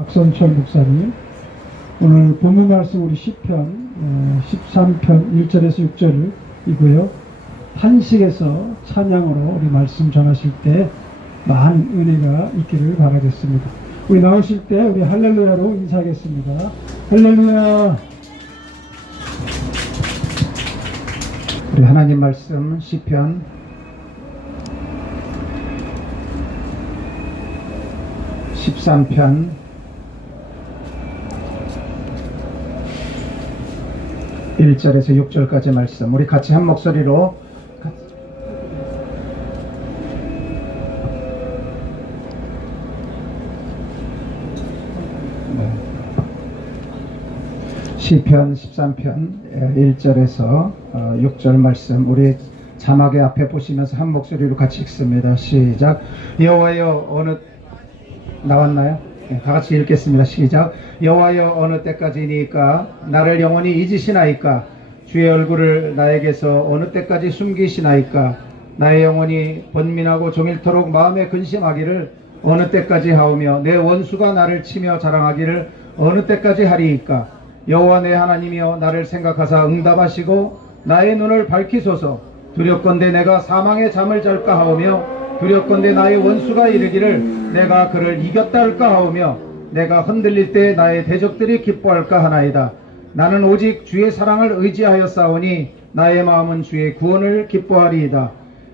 박선철 목사님, 오늘 본문 말씀 우리 시편 13편 1절에서 6절이고요. 한식에서 찬양으로 우리 말씀 전하실 때 많은 은혜가 있기를 바라겠습니다. 우리 나오실 때 우리 할렐루야로 인사하겠습니다. 할렐루야. 우리 하나님 말씀 시편 13편 1절에서 6절까지 말씀 우리 같이 한 목소리로 시편 13편 1절에서 6절 말씀 우리 자막의 앞에 보시면서 한 목소리로 같이 읽습니다. 시작. 여호와여 어느 나왔나요? 다 같이 읽겠습니다. 시작. 여호와여 어느 때까지니까 나를 영원히 잊으시나이까? 주의 얼굴을 나에게서 어느 때까지 숨기시나이까? 나의 영혼이 번민하고 종일토록 마음에 근심하기를 어느 때까지 하오며 내 원수가 나를 치며 자랑하기를 어느 때까지 하리이까? 여호와 내 하나님이여 나를 생각하사 응답하시고 나의 눈을 밝히소서. 두렵건대 내가 사망의 잠을 잘까 하오며 두렵건대 나의 원수가 이르기를 내가 그를 이겼다 할까 하오며 내가 흔들릴 때 나의 대적들이 기뻐할까 하나이다. 나는 오직 주의 사랑을 의지하여 싸우니 나의 마음은 주의 구원을 기뻐하리이다.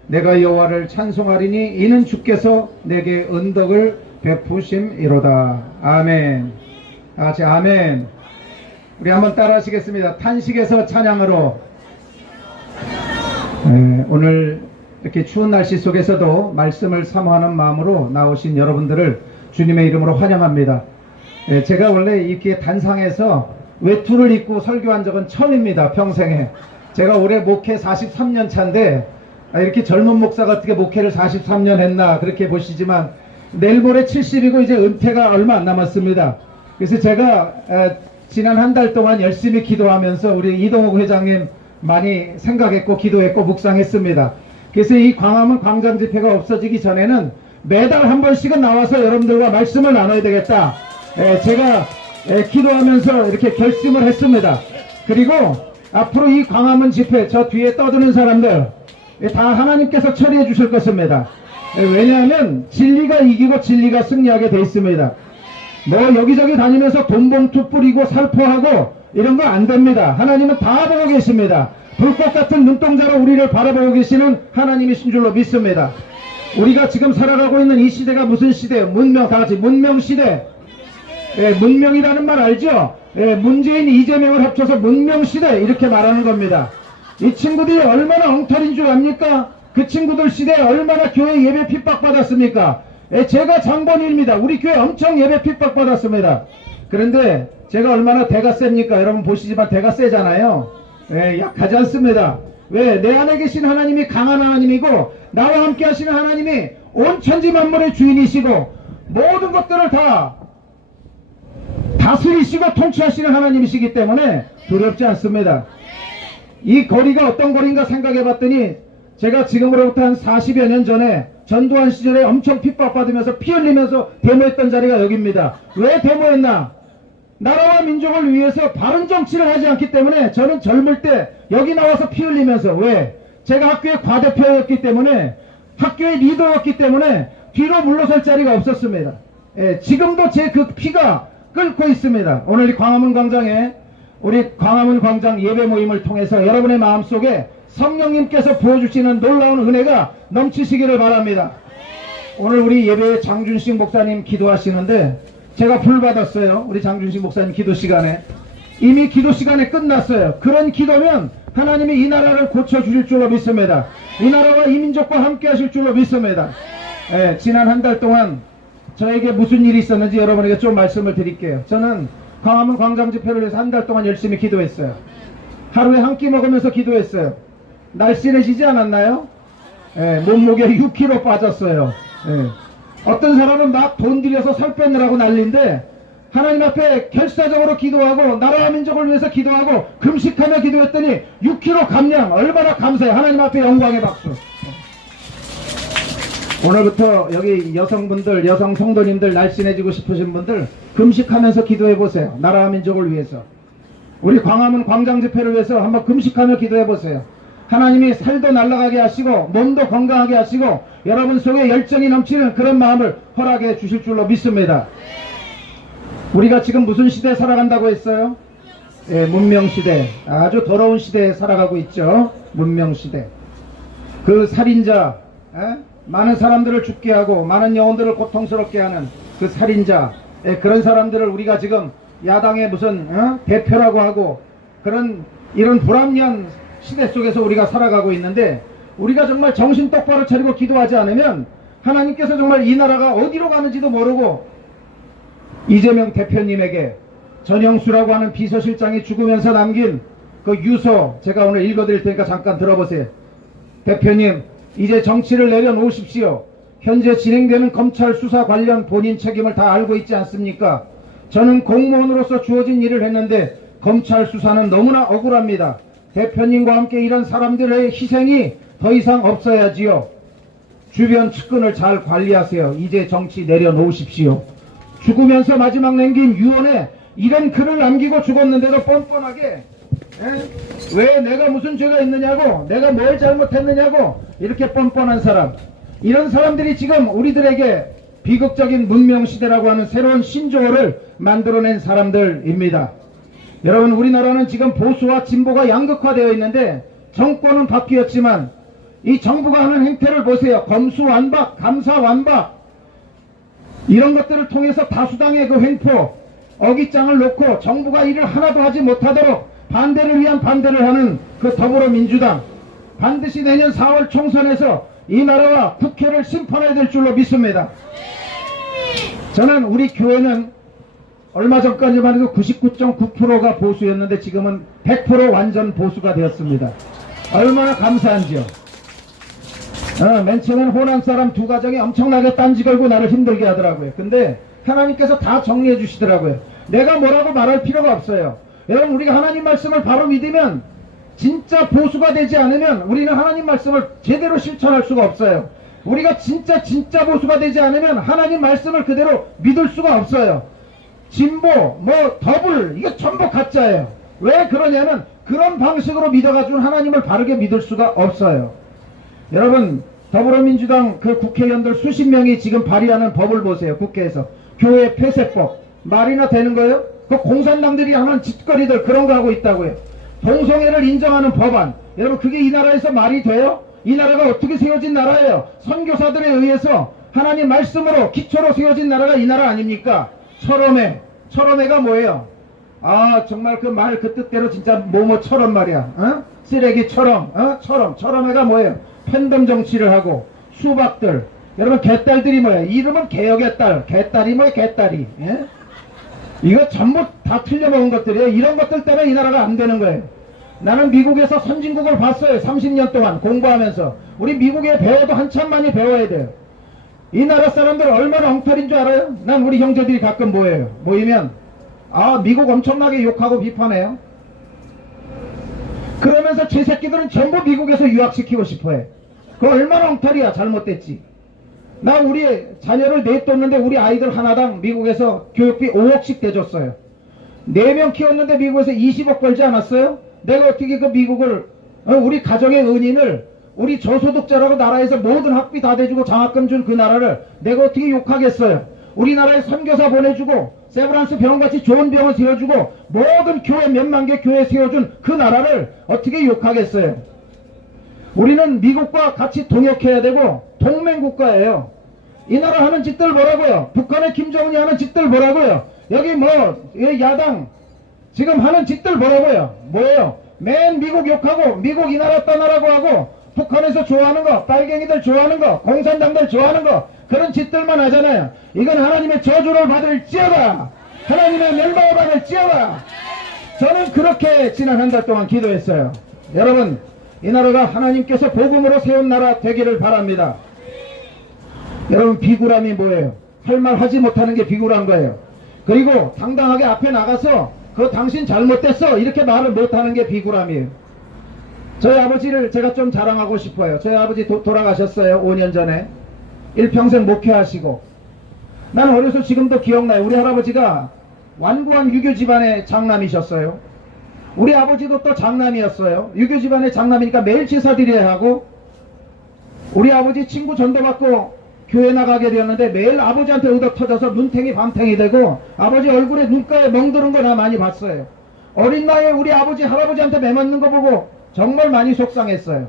내가 여호와를 찬송하리니 이는 주께서 내게 은덕을 베푸심이로다. 아멘. 다같이 아멘. 우리 한번 따라 하시겠습니다. 탄식에서 찬양으로. 오늘 이렇게 추운 날씨 속에서도 말씀을 사모하는 마음으로 나오신 여러분들을 주님의 이름으로 환영합니다. 제가 원래 이렇게 단상에서 외투를 입고 설교한 적은 처음입니다. 평생에. 제가 올해 목회 43년 차인데 이렇게 젊은 목사가 어떻게 목회를 43년 했나 그렇게 보시지만 내일 모레 70이고 이제 은퇴가 얼마 안 남았습니다. 그래서 제가 지난 한 달 동안 열심히 기도하면서 우리 이동욱 회장님 많이 생각했고 기도했고 묵상했습니다. 그래서 이 광화문 광장 집회가 없어지기 전에는 매달 한 번씩은 나와서 여러분들과 말씀을 나눠야 되겠다. 제가 기도하면서 이렇게 결심을 했습니다. 그리고 앞으로 이 광화문 집회 저 뒤에 떠드는 사람들 다 하나님께서 처리해 주실 것입니다. 왜냐하면 진리가 이기고 진리가 승리하게 돼 있습니다. 뭐 여기저기 다니면서 돈봉투 뿌리고 살포하고 이런 거 안 됩니다. 하나님은 다 보고 계십니다. 불꽃 같은 눈동자로 우리를 바라보고 계시는 하나님이신 줄로 믿습니다. 우리가 지금 살아가고 있는 이 시대가 무슨 시대예요? 문명, 다 같이 문명 시대. 문명이라는 말 알죠? 문재인, 이재명을 합쳐서 문명 시대 이렇게 말하는 겁니다. 이 친구들이 얼마나 엉터리인 줄 압니까? 그 친구들 시대에 얼마나 교회 예배 핍박받았습니까? 제가 장본인입니다. 우리 교회 엄청 예배 핍박받았습니다. 그런데 제가 얼마나 대가 셉니까? 여러분 보시지만 대가 세잖아요. 약하지 않습니다. 왜? 내 안에 계신 하나님이 강한 하나님이고 나와 함께 하시는 하나님이 온 천지 만물의 주인이시고 모든 것들을 다 다스리시고 통치하시는 하나님이시기 때문에 두렵지 않습니다. 이 거리가 어떤 거리인가 생각해 봤더니 제가 지금으로부터 한 40여 년 전에 전두환 시절에 엄청 핍박받으면서 피 흘리면서 데모했던 자리가 여기입니다. 왜 데모했나? 나라와 민족을 위해서 바른 정치를 하지 않기 때문에 저는 젊을 때 여기 나와서 피 흘리면서 왜? 제가 학교의 과대표였기 때문에 학교의 리더였기 때문에 뒤로 물러설 자리가 없었습니다. 지금도 제 그 피가 끓고 있습니다. 오늘 이 광화문 광장에 우리 광화문 광장 예배 모임을 통해서 여러분의 마음속에 성령님께서 부어주시는 놀라운 은혜가 넘치시기를 바랍니다. 오늘 우리 예배에 장준식 목사님 기도하시는데 제가 불 받았어요. 우리 장준식 목사님 기도 시간에. 이미 기도 시간에 끝났어요. 그런 기도면 하나님이 이 나라를 고쳐주실 줄로 믿습니다. 이 나라와 이 민족과 함께 하실 줄로 믿습니다. 지난 한 달 동안 저에게 무슨 일이 있었는지 여러분에게 좀 말씀을 드릴게요. 저는 광화문 광장 집회를 위해서 한 달 동안 열심히 기도했어요. 하루에 한 끼 먹으면서 기도했어요. 날씬해지지 않았나요? 몸무게 6kg 빠졌어요. 어떤 사람은 막 돈 들여서 살 빼느라고 난리인데 하나님 앞에 결사적으로 기도하고 나라와 민족을 위해서 기도하고 금식하며 기도했더니 6kg 감량 얼마나 감사해요. 하나님 앞에 영광의 박수. 오늘부터 여기 여성분들, 여성 성도님들 날씬해지고 싶으신 분들 금식하면서 기도해 보세요. 나라와 민족을 위해서. 우리 광화문 광장 집회를 위해서 한번 금식하며 기도해 보세요. 하나님이 살도 날아가게 하시고 몸도 건강하게 하시고 여러분 속에 열정이 넘치는 그런 마음을 허락해 주실 줄로 믿습니다. 우리가 지금 무슨 시대에 살아간다고 했어요? 예, 문명시대. 아주 더러운 시대에 살아가고 있죠. 문명시대. 그 살인자, 많은 사람들을 죽게 하고 많은 영혼들을 고통스럽게 하는 그 살인자, 그런 사람들을 우리가 지금 야당의 무슨 대표라고 하고 그런 이런 불합리한 시대 속에서 우리가 살아가고 있는데, 우리가 정말 정신 똑바로 차리고 기도하지 않으면 하나님께서 정말 이 나라가 어디로 가는지도 모르고, 이재명 대표님에게 전영수라고 하는 비서실장이 죽으면서 남긴 그 유서 제가 오늘 읽어드릴 테니까 잠깐 들어보세요. 대표님, 이제 정치를 내려놓으십시오. 현재 진행되는 검찰 수사 관련 본인 책임을 다 알고 있지 않습니까? 저는 공무원으로서 주어진 일을 했는데 검찰 수사는 너무나 억울합니다. 대표님과 함께 이런 사람들의 희생이 더 이상 없어야지요. 주변 측근을 잘 관리하세요. 이제 정치 내려놓으십시오. 죽으면서 마지막 남긴 유언에 이런 글을 남기고 죽었는데도 뻔뻔하게 왜 내가 무슨 죄가 있느냐고, 내가 뭘 잘못했느냐고 이렇게 뻔뻔한 사람, 이런 사람들이 지금 우리들에게 비극적인 문명시대라고 하는 새로운 신조어를 만들어낸 사람들입니다. 여러분, 우리나라는 지금 보수와 진보가 양극화되어 있는데 정권은 바뀌었지만 이 정부가 하는 행태를 보세요. 검수완박, 감사완박, 이런 것들을 통해서 다수당의 그 횡포, 어깃장을 놓고 정부가 일을 하나도 하지 못하도록 반대를 위한 반대를 하는 그 더불어민주당, 반드시 내년 4월 총선에서 이 나라와 국회를 심판해야 될 줄로 믿습니다. 저는 우리 교회는 얼마 전까지만 해도 99.9%가 보수였는데 지금은 100% 완전 보수가 되었습니다. 얼마나 감사한지요. 맨 처음엔 호남 사람 두 가정이 엄청나게 딴지 걸고 나를 힘들게 하더라고요. 근데 하나님께서 다 정리해 주시더라고요. 내가 뭐라고 말할 필요가 없어요. 여러분, 우리가 하나님 말씀을 바로 믿으면, 진짜 보수가 되지 않으면 우리는 하나님 말씀을 제대로 실천할 수가 없어요. 우리가 진짜 보수가 되지 않으면 하나님 말씀을 그대로 믿을 수가 없어요. 진보, 더블, 이게 전부 가짜예요. 왜 그러냐면 그런 방식으로 믿어가지고 하나님을 바르게 믿을 수가 없어요. 여러분, 더불어민주당 그 국회의원들 수십 명이 지금 발의하는 법을 보세요. 국회에서 교회 폐쇄법, 말이나 되는 거예요? 그 공산당들이 하는 짓거리들 그런 거 하고 있다고요. 동성애를 인정하는 법안, 여러분 그게 이 나라에서 말이 돼요? 이 나라가 어떻게 세워진 나라예요? 선교사들에 의해서 하나님 말씀으로 기초로 세워진 나라가 이 나라 아닙니까? 철험회가 뭐예요? 정말 그 말 그 뜻대로 진짜 뭐뭐처럼 말이야. 쓰레기처럼, 철험회가 뭐예요? 팬덤 정치를 하고 수박들, 여러분 개딸들이 뭐예요? 이름은 개혁의 딸, 개딸이 뭐예요? 개딸이. 예? 이거 전부 다 틀려먹은 것들이에요. 이런 것들 때문에 이 나라가 안 되는 거예요. 나는 미국에서 선진국을 봤어요. 30년 동안 공부하면서. 우리 미국에 배워도 한참 많이 배워야 돼요. 이 나라 사람들 얼마나 엉터리인 줄 알아요? 난 우리 형제들이 가끔 뭐예요? 모이면 미국 엄청나게 욕하고 비판해요. 그러면서 제 새끼들은 전부 미국에서 유학시키고 싶어해. 그거 얼마나 엉터리야. 잘못됐지. 나 우리 자녀를 냈뒀는데 우리 아이들 하나당 미국에서 교육비 5억씩 대줬어요. 4명 키웠는데 미국에서 20억 벌지 않았어요? 내가 어떻게 그 미국을, 우리 가정의 은인을, 우리 저소득자라고 나라에서 모든 학비 다 대주고 장학금 준 그 나라를 내가 어떻게 욕하겠어요? 우리나라에 선교사 보내주고 세브란스 병원같이 좋은 병원 세워주고 모든 교회 몇만 개 교회 세워준 그 나라를 어떻게 욕하겠어요? 우리는 미국과 같이 동역해야 되고 동맹국가예요. 이 나라 하는 짓들 뭐라고요? 북한의 김정은이 하는 짓들 뭐라고요? 여기 야당 지금 하는 짓들 뭐라고요? 뭐예요? 맨 미국 욕하고 미국 이 나라 떠나라고 하고 북한에서 좋아하는 거, 빨갱이들 좋아하는 거, 공산당들 좋아하는 거, 그런 짓들만 하잖아요. 이건 하나님의 저주를 받을지어다. 하나님의 멸망을 받을지어다. 저는 그렇게 지난 한 달 동안 기도했어요. 여러분, 이 나라가 하나님께서 복음으로 세운 나라 되기를 바랍니다. 여러분, 비굴함이 뭐예요? 할 말 하지 못하는 게 비굴한 거예요. 그리고 당당하게 앞에 나가서 당신 잘못됐어 이렇게 말을 못하는 게 비굴함이에요. 저희 아버지를 제가 좀 자랑하고 싶어요. 저희 아버지 돌아가셨어요. 5년 전에. 일평생 목회하시고, 나는 어려서 지금도 기억나요. 우리 할아버지가 완고한 유교 집안의 장남이셨어요. 우리 아버지도 또 장남이었어요. 유교 집안의 장남이니까 매일 제사 드려야 하고, 우리 아버지 친구 전도받고 교회 나가게 되었는데 매일 아버지한테 의덕 터져서 눈탱이 밤탱이 되고 아버지 얼굴에 눈가에 멍드는 거 나 많이 봤어요. 어린 나이에 우리 아버지 할아버지한테 매맞는 거 보고 정말 많이 속상했어요.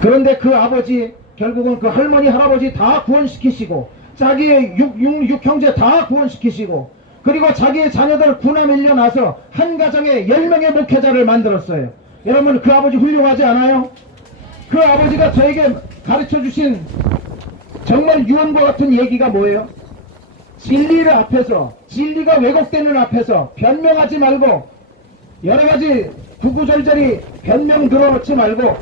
그런데 그 아버지 결국은 그 할머니 할아버지 다 구원시키시고 자기의 육 형제 다 구원시키시고 그리고 자기의 자녀들 군함 일려나서 한 가정에 10명의 목회자를 만들었어요. 여러분 그 아버지 훌륭하지 않아요? 그 아버지가 저에게 가르쳐주신 정말 유언과 같은 얘기가 뭐예요? 진리를 앞에서, 진리가 왜곡되는 앞에서 변명하지 말고 여러가지 구구절절히 변명 들어놓지 말고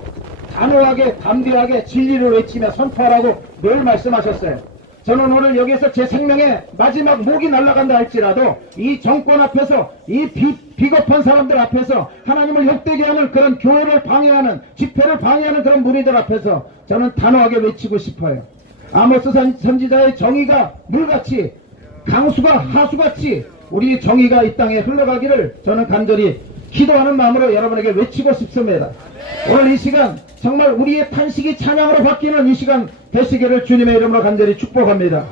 단호하게 담대하게 진리를 외치며 선포하라고 늘 말씀하셨어요. 저는 오늘 여기에서 제 생명의 마지막 목이 날아간다 할지라도 이 정권 앞에서 이 비겁한 사람들 앞에서 하나님을 욕되게 하는 그런 교회를 방해하는 집회를 방해하는 그런 무리들 앞에서 저는 단호하게 외치고 싶어요. 아모스 선지자의 정의가 물같이 강수가 하수같이 우리 정의가 이 땅에 흘러가기를 저는 간절히 기도하는 마음으로 여러분에게 외치고 싶습니다. 오늘 이 시간 정말 우리의 탄식이 찬양으로 바뀌는 이 시간 되시기를 주님의 이름으로 간절히 축복합니다.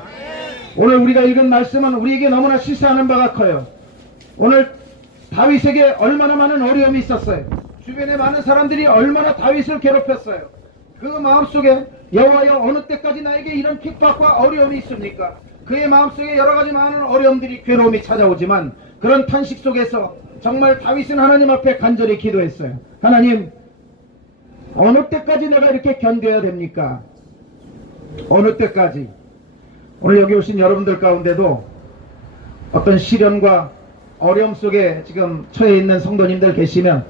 오늘 우리가 읽은 말씀은 우리에게 너무나 시사하는 바가 커요. 오늘 다윗에게 얼마나 많은 어려움이 있었어요. 주변에 많은 사람들이 얼마나 다윗을 괴롭혔어요. 그 마음속에 여호와여 어느 때까지 나에게 이런 핍박과 어려움이 있습니까? 그의 마음속에 여러가지 많은 어려움들이 괴로움이 찾아오지만 그런 탄식 속에서 정말 다윗은 하나님 앞에 간절히 기도했어요. 하나님 어느 때까지 내가 이렇게 견뎌야 됩니까? 어느 때까지? 오늘 여기 오신 여러분들 가운데도 어떤 시련과 어려움 속에 지금 처해 있는 성도님들 계시면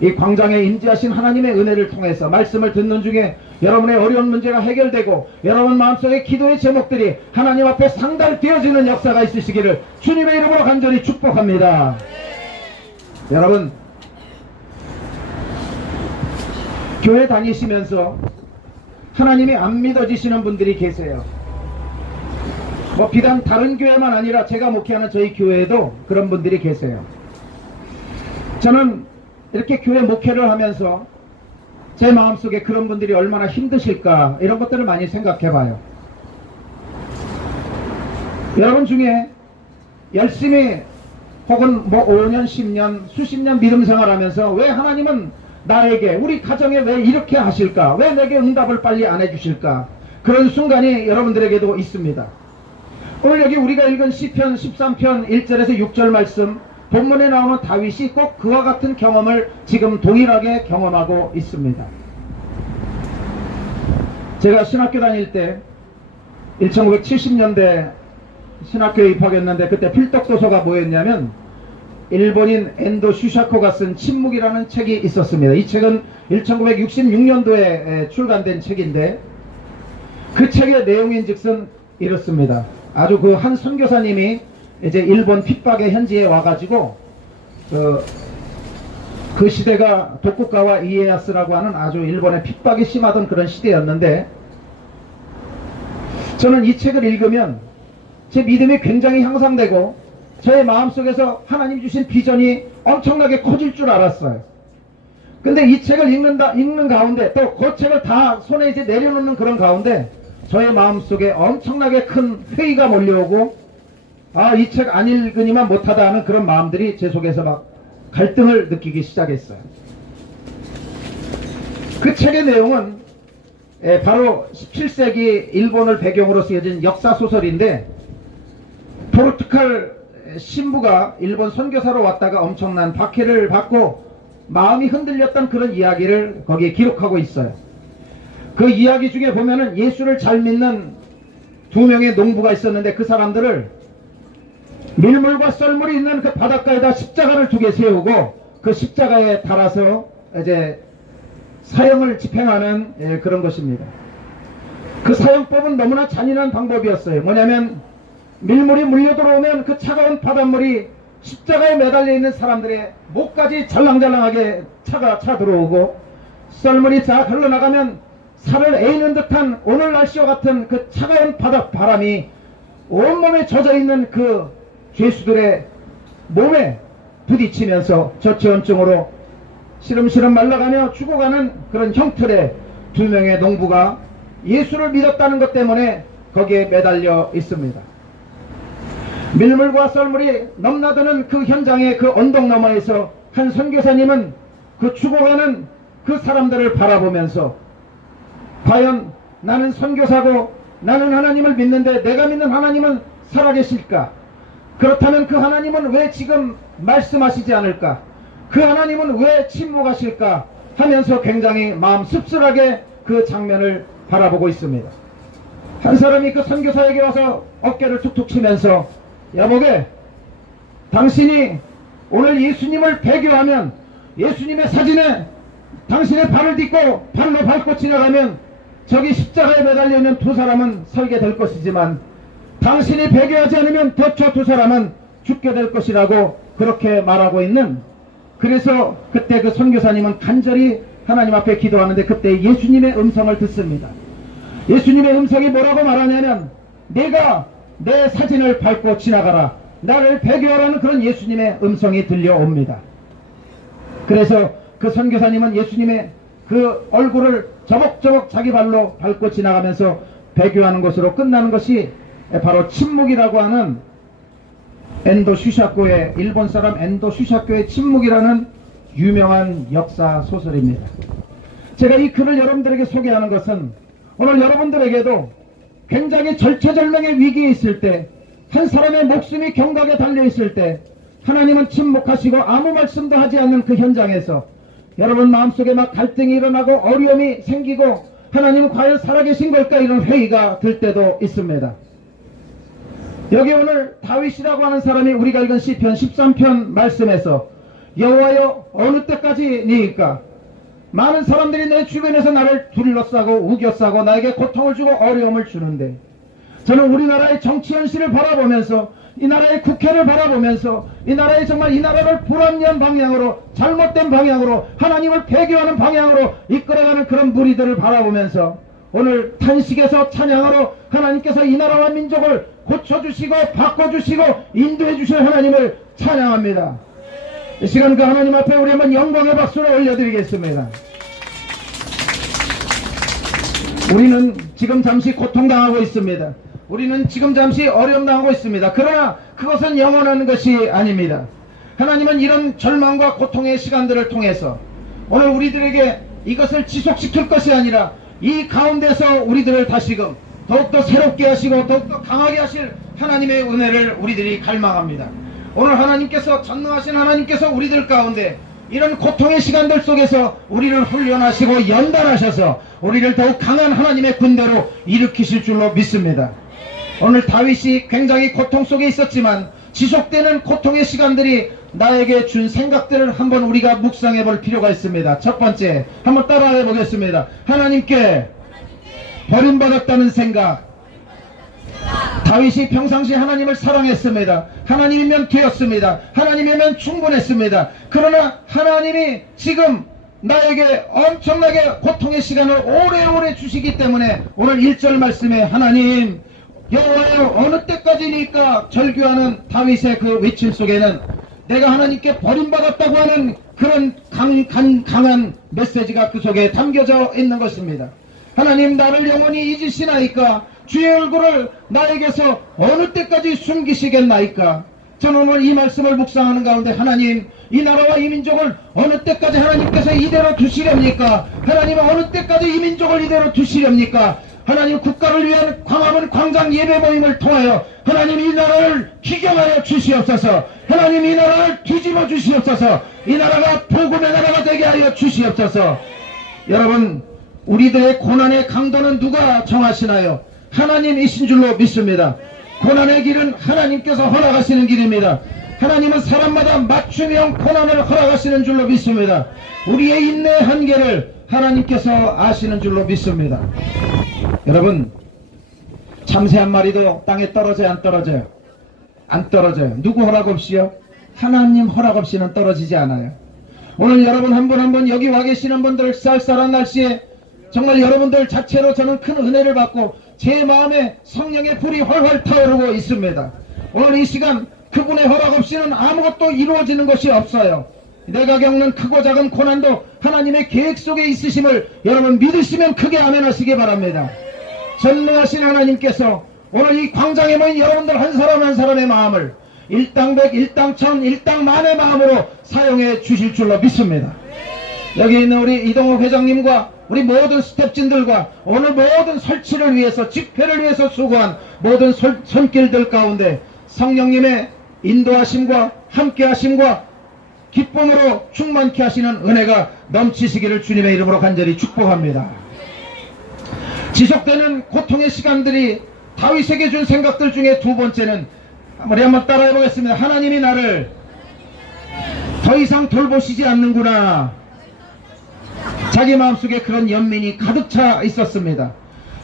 이 광장에 임재하신 하나님의 은혜를 통해서 말씀을 듣는 중에 여러분의 어려운 문제가 해결되고 여러분 마음속에 기도의 제목들이 하나님 앞에 상달되어지는 역사가 있으시기를 주님의 이름으로 간절히 축복합니다. 여러분 교회 다니시면서 하나님이 안 믿어지시는 분들이 계세요. 비단 다른 교회만 아니라 제가 목회하는 저희 교회에도 그런 분들이 계세요. 저는 이렇게 교회 목회를 하면서 제 마음속에 그런 분들이 얼마나 힘드실까 이런 것들을 많이 생각해 봐요. 여러분 중에 열심히 혹은 5년, 10년, 수십 년 믿음 생활하면서 왜 하나님은 나에게 우리 가정에 왜 이렇게 하실까? 왜 내게 응답을 빨리 안 해주실까? 그런 순간이 여러분들에게도 있습니다. 오늘 여기 우리가 읽은 시편 13편 1절에서 6절 말씀 본문에 나오는 다윗이 꼭 그와 같은 경험을 지금 동일하게 경험하고 있습니다. 제가 신학교 다닐 때 1970년대 신학교에 입학했는데 그때 필독도서가 뭐였냐면 일본인 엔도 슈샤코가 쓴 침묵이라는 책이 있었습니다. 이 책은 1966년도에 출간된 책인데 그 책의 내용인즉슨 이렇습니다. 아주 그 한 선교사님이 이제 일본 핍박의 현지에 와가지고 그 시대가 도쿠가와 이에야스라고 하는 아주 일본의 핍박이 심하던 그런 시대였는데 저는 이 책을 읽으면 제 믿음이 굉장히 향상되고 저의 마음속에서 하나님 주신 비전이 엄청나게 커질 줄 알았어요. 근데 이 책을 읽는 가운데 또 그 책을 다 손에 이제 내려놓는 그런 가운데 저의 마음속에 엄청나게 큰 회의가 몰려오고 이 책 안 읽으니만 못하다 하는 그런 마음들이 제 속에서 막 갈등을 느끼기 시작했어요. 그 책의 내용은 바로 17세기 일본을 배경으로 쓰여진 역사소설인데 포르투갈 신부가 일본 선교사로 왔다가 엄청난 박해를 받고 마음이 흔들렸던 그런 이야기를 거기에 기록하고 있어요. 그 이야기 중에 보면은 예수를 잘 믿는 2명의 농부가 있었는데 그 사람들을 밀물과 썰물이 있는 그 바닷가에다 십자가를 2개 세우고 그 십자가에 달아서 이제 사형을 집행하는 그런 것입니다. 그 사형법은 너무나 잔인한 방법이었어요. 뭐냐면 밀물이 물려 들어오면 그 차가운 바닷물이 십자가에 매달려 있는 사람들의 목까지 잘랑잘랑하게 차 들어오고 썰물이 쫙 흘러나가면 살을 에이는 듯한 오늘 날씨와 같은 그 차가운 바닥 바람이 온몸에 젖어있는 그 죄수들의 몸에 부딪히면서 저체온증으로 시름시름 말라가며 죽어가는 그런 형틀에 두 명의 농부가 예수를 믿었다는 것 때문에 거기에 매달려 있습니다. 밀물과 썰물이 넘나드는 그 현장의 그 언덕 너머에서 한 선교사님은 그 죽어가는 그 사람들을 바라보면서 과연 나는 선교사고 나는 하나님을 믿는데 내가 믿는 하나님은 살아계실까? 그렇다면 그 하나님은 왜 지금 말씀하시지 않을까? 그 하나님은 왜 침묵하실까? 하면서 굉장히 마음 씁쓸하게 그 장면을 바라보고 있습니다. 한 사람이 그 선교사에게 와서 어깨를 툭툭 치면서 야목에 당신이 오늘 예수님을 배교하면 예수님의 사진에 당신의 발을 딛고 발로 밟고 지나가면 저기 십자가에 매달려 있는 두 사람은 살게 될 것이지만 당신이 배교하지 않으면 저 두 사람은 죽게 될 것이라고 그렇게 말하고 있는, 그래서 그때 그 선교사님은 간절히 하나님 앞에 기도하는데 그때 예수님의 음성을 듣습니다. 예수님의 음성이 뭐라고 말하냐면 내가 내 사진을 밟고 지나가라, 나를 배교하라는 그런 예수님의 음성이 들려옵니다. 그래서 그 선교사님은 예수님의 그 얼굴을 저벅저벅 자기 발로 밟고 지나가면서 배교하는 것으로 끝나는 것이 바로 침묵이라고 하는 엔도 슈샤코의, 일본 사람 엔도 슈샤코의 침묵이라는 유명한 역사 소설입니다. 제가 이 글을 여러분들에게 소개하는 것은 오늘 여러분들에게도 굉장히 절체절명의 위기에 있을 때, 한 사람의 목숨이 경각에 달려있을 때 하나님은 침묵하시고 아무 말씀도 하지 않는 그 현장에서 여러분 마음속에 막 갈등이 일어나고 어려움이 생기고 하나님은 과연 살아계신 걸까, 이런 회의가 들 때도 있습니다. 여기 오늘 다윗이라고 하는 사람이 우리가 읽은 시편 13편 말씀에서 여호와여 어느 때까지니까 많은 사람들이 내 주변에서 나를 둘러싸고 우겨싸고 나에게 고통을 주고 어려움을 주는데, 저는 우리나라의 정치 현실을 바라보면서 이 나라의 국회를 바라보면서 이 나라의 정말 이 나라를 불합리한 방향으로, 잘못된 방향으로, 하나님을 배교하는 방향으로 이끌어가는 그런 무리들을 바라보면서 오늘 탄식에서 찬양으로 하나님께서 이 나라와 민족을 고쳐주시고 바꿔주시고 인도해주실 하나님을 찬양합니다. 이 시간 그 하나님 앞에 우리 한번 영광의 박수를 올려드리겠습니다. 우리는 지금 잠시 고통당하고 있습니다. 우리는 지금 잠시 어려움 당하고 있습니다. 그러나 그것은 영원한 것이 아닙니다. 하나님은 이런 절망과 고통의 시간들을 통해서 오늘 우리들에게 이것을 지속시킬 것이 아니라 이 가운데서 우리들을 다시금 더욱더 새롭게 하시고 더욱더 강하게 하실 하나님의 은혜를 우리들이 갈망합니다. 오늘 하나님께서, 전능하신 하나님께서 우리들 가운데 이런 고통의 시간들 속에서 우리를 훈련하시고 연단하셔서 우리를 더욱 강한 하나님의 군대로 일으키실 줄로 믿습니다. 오늘 다윗이 굉장히 고통 속에 있었지만 지속되는 고통의 시간들이 나에게 준 생각들을 한번 우리가 묵상해 볼 필요가 있습니다. 첫 번째, 한번 따라해 보겠습니다. 하나님께 버림받았다는 생각. 다윗이 평상시 하나님을 사랑했습니다. 하나님이면 되었습니다. 하나님이면 충분했습니다. 그러나 하나님이 지금 나에게 엄청나게 고통의 시간을 오래오래 주시기 때문에 오늘 1절 말씀에 하나님 여호와여 어느 때까지니까 절규하는 다윗의 그 외침 속에는 내가 하나님께 버림받았다고 하는 그런 강한 메시지가 그 속에 담겨져 있는 것입니다. 하나님 나를 영원히 잊으시나이까? 주의 얼굴을 나에게서 어느 때까지 숨기시겠나이까? 저는 오늘 이 말씀을 묵상하는 가운데 하나님 이 나라와 이 민족을 어느 때까지 하나님께서 이대로 두시렵니까? 하나님은 어느 때까지 이 민족을 이대로 두시렵니까? 하나님 국가를 위한 광화문 광장 예배 모임을 통하여 하나님 이 나라를 기경하여 주시옵소서. 하나님 이 나라를 뒤집어 주시옵소서. 이 나라가 복음의 나라가 되게 하여 주시옵소서. 여러분 우리들의 고난의 강도는 누가 정하시나요? 하나님이신 줄로 믿습니다. 고난의 길은 하나님께서 허락하시는 길입니다. 하나님은 사람마다 맞춤형 고난을 허락하시는 줄로 믿습니다. 우리의 인내의 한계를 하나님께서 아시는 줄로 믿습니다. 여러분 참새 한 마리도 땅에 떨어져요? 안 떨어져요? 안 떨어져요. 누구 허락 없이요? 하나님 허락 없이는 떨어지지 않아요. 오늘 여러분 한 분 한 분 여기 와 계시는 분들 쌀쌀한 날씨에 정말 여러분들 자체로 저는 큰 은혜를 받고 제 마음에 성령의 불이 활활 타오르고 있습니다. 오늘 이 시간 그분의 허락 없이는 아무것도 이루어지는 것이 없어요. 내가 겪는 크고 작은 고난도 하나님의 계획 속에 있으심을 여러분 믿으시면 크게 아멘하시기 바랍니다. 전능하신 하나님께서 오늘 이 광장에 모인 여러분들 한 사람 한 사람의 마음을 일당백, 일당천, 일당만의 마음으로 사용해 주실 줄로 믿습니다. 여기 있는 우리 이동욱 회장님과 우리 모든 스태프진들과 오늘 모든 설치를 위해서 집회를 위해서 수고한 모든 손길들 가운데 성령님의 인도하심과 함께하심과 기쁨으로 충만케 하시는 은혜가 넘치시기를 주님의 이름으로 간절히 축복합니다. 지속되는 고통의 시간들이 다윗에게 준 생각들 중에 두 번째는 우리 한번 따라해 보겠습니다. 하나님이 나를 더 이상 돌보시지 않는구나. 자기 마음속에 그런 연민이 가득 차 있었습니다.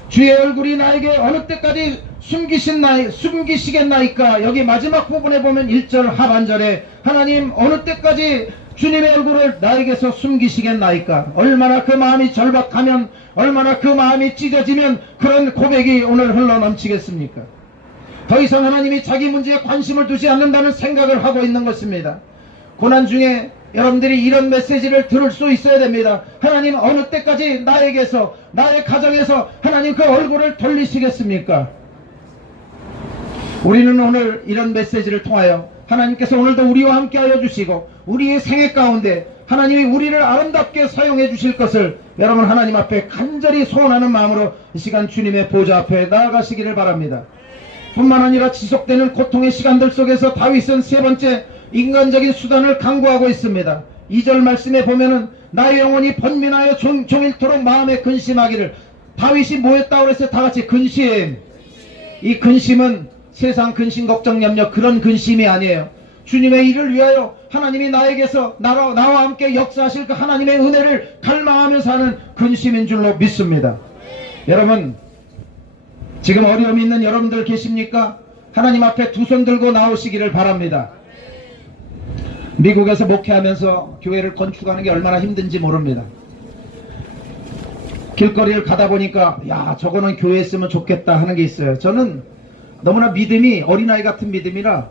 주의 얼굴이 나에게 어느 때까지 숨기시겠나이까. 여기 마지막 부분에 보면 1절 하반절에 하나님 어느 때까지 주님의 얼굴을 나에게서 숨기시겠나이까. 얼마나 그 마음이 절박하면, 얼마나 그 마음이 찢어지면 그런 고백이 오늘 흘러넘치겠습니까. 더 이상 하나님이 자기 문제에 관심을 두지 않는다는 생각을 하고 있는 것입니다. 고난 중에 여러분들이 이런 메시지를 들을 수 있어야 됩니다. 하나님 어느 때까지 나에게서, 나의 가정에서 하나님 그 얼굴을 돌리시겠습니까? 우리는 오늘 이런 메시지를 통하여 하나님께서 오늘도 우리와 함께 하여 주시고 우리의 생애 가운데 하나님이 우리를 아름답게 사용해 주실 것을 여러분 하나님 앞에 간절히 소원하는 마음으로 이 시간 주님의 보좌 앞에 나아가시기를 바랍니다. 뿐만 아니라 지속되는 고통의 시간들 속에서 다윗은 세 번째 인간적인 수단을 강구하고 있습니다. 2절 말씀에 보면은 나의 영혼이 번민하여 종일토록 마음에 근심하기를. 다윗이 뭐 했다고 그랬어요? 다같이 근심. 이 근심은 세상 근심 걱정 염려 그런 근심이 아니에요. 주님의 일을 위하여 하나님이 나에게서 나와 함께 역사하실 그 하나님의 은혜를 갈망하면서 하는 근심인 줄로 믿습니다. 여러분 지금 어려움이 있는 여러분들 계십니까? 하나님 앞에 두 손 들고 나오시기를 바랍니다. 미국에서 목회하면서 교회를 건축하는 게 얼마나 힘든지 모릅니다. 길거리를 가다 보니까 야 저거는 교회에 있으면 좋겠다 하는 게 있어요. 저는 너무나 믿음이 어린아이 같은 믿음이라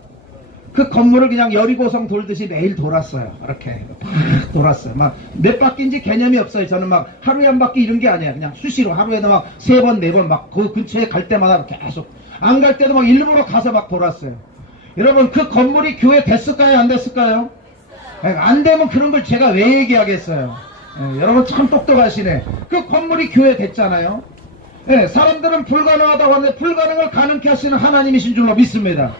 그 건물을 그냥 여리고성 돌듯이 매일 돌았어요. 이렇게 막 돌았어요. 막 몇 바퀴인지 개념이 없어요. 저는 막 하루에 한 바퀴 이런 게 아니에요. 그냥 수시로 하루에도 막 3번 4번 막 그 근처에 갈 때마다 계속 안 갈 때도 막 일부러 가서 막 돌았어요. 여러분 그 건물이 교회 됐을까요? 안 됐을까요? 안 되면 그런 걸 제가 왜 얘기하겠어요. 여러분 참 똑똑하시네. 그 건물이 교회 됐잖아요. 사람들은 불가능하다고 하는데 불가능을 가능케 하시는 하나님이신 줄로 믿습니다.